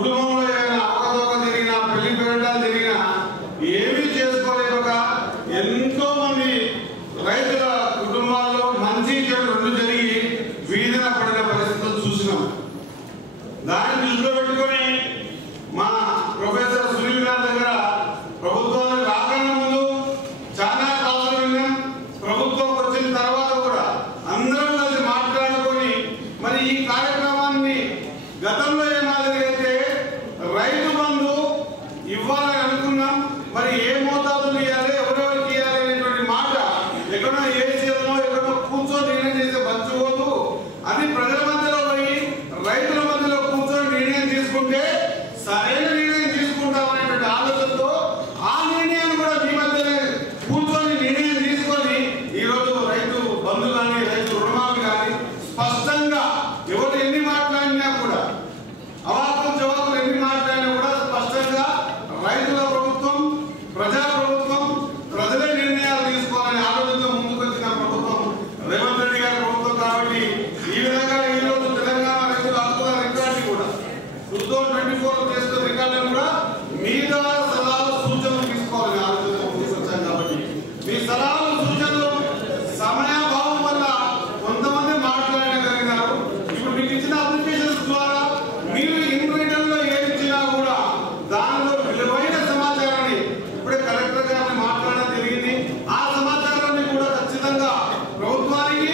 కుటుంబంలో ఏమైనా అవకతవక జరిగినా, పెళ్లి పేరటాలు జరిగినా ఏమీ చేసుకోలేక ఎంతో మంది రైతుల కుటుంబాల్లో మంచి చెడు రెండు జరిగి వీధిన పడిన పరిస్థితులు చూసినాం. దాన్ని దృష్టిలో పెట్టుకొని మా ప్రొఫెసర్ సునీల్ గారి దగ్గర ప్రభుత్వానికి రాకన్నా ముందు చాలా కాలం విన్నాం. ప్రభుత్వం వచ్చిన తర్వాత కూడా అందరం కలిసి మాట్లాడుకొని మరి ఈ కార్యక్రమాన్ని గతంలో ఏ మాదిరి అయితే రైతు బంధు ఇవ్వాలని అనుకున్నాం. మరి ఏ మోతాదులు ఇవ్వాలి, ఎవరెవరికి ఇవ్వాలి అనేటువంటి మాట ఎక్కడో ఏ చేతుల్లో ఎక్కడో కూర్చొని నిర్ణయం చేస్తే పంచుకోదు. అది ప్రజల మధ్యలో పోయి రైతుల మధ్యలో కూర్చొని నిర్ణయం తీసుకుంటే సరైన నిర్ణయం తీసుకుంటామనేటువంటి ఆలోచనతో ఆ నిర్ణయాన్ని కూడా మీ మధ్యనే కూర్చొని నిర్ణయం తీసుకొని ఈరోజు రైతు బంధు కానీ రైతు రుణమాఫీ కానీ స్పష్టంగా ఎవరు ఎన్ని మాట్లాడినా కూడా అవాకులు జవాకులు ఎన్ని మాట్లాడినా కూడా స్పష్టంగా రైతుల ప్రభుత్వం, ప్రజా ప్రభుత్వం, ప్రజలే నిర్ణయాలు తీసుకోవాలనే ఆలోచనతో ముందుకు వచ్చిన ప్రభుత్వం రేవంత్ రెడ్డి గారి ప్రభుత్వం. కాబట్టి ఈ విధంగా ఈ రోజు తెలంగాణ రైతుల హక్కుల రికార్డు కూడా 2024 చేస్తున్న రికార్డును కూడా మీ ద్వారా సలహాలు సూచనలు తీసుకోవాలని ఆలోచనతో ముందుకు వచ్చాం. కాబట్టి మీ సలహాలు సూచనలు సమయాభావం వల్ల కొంతమంది మాట్లాడగలిగినారు. ఇప్పుడు మీకు ఇచ్చిన అప్లికేషన్స్ ద్వారా మీరు ఇన్వైటర్లో ఏమిచ్చినా కూడా దానిలో విలువైన సమాచారాన్ని ఇప్పుడే కలెక్టర్ గారిని మాట్లాడడం జరిగింది. ఆ సమాచారాన్ని కూడా ఖచ్చితంగా ప్రభుత్వానికి,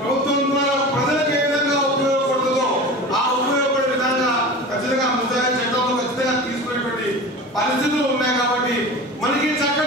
ప్రభుత్వం ద్వారా ప్రజలకు ఏ విధంగా ఉపయోగపడుతుందో ఆ ఉపయోగపడే విధంగా ఖచ్చితంగా ముసాయి చట్టంలో ఖచ్చితంగా తీసుకునేటువంటి పరిస్థితులు ఉన్నాయి. కాబట్టి మనకి చట్టం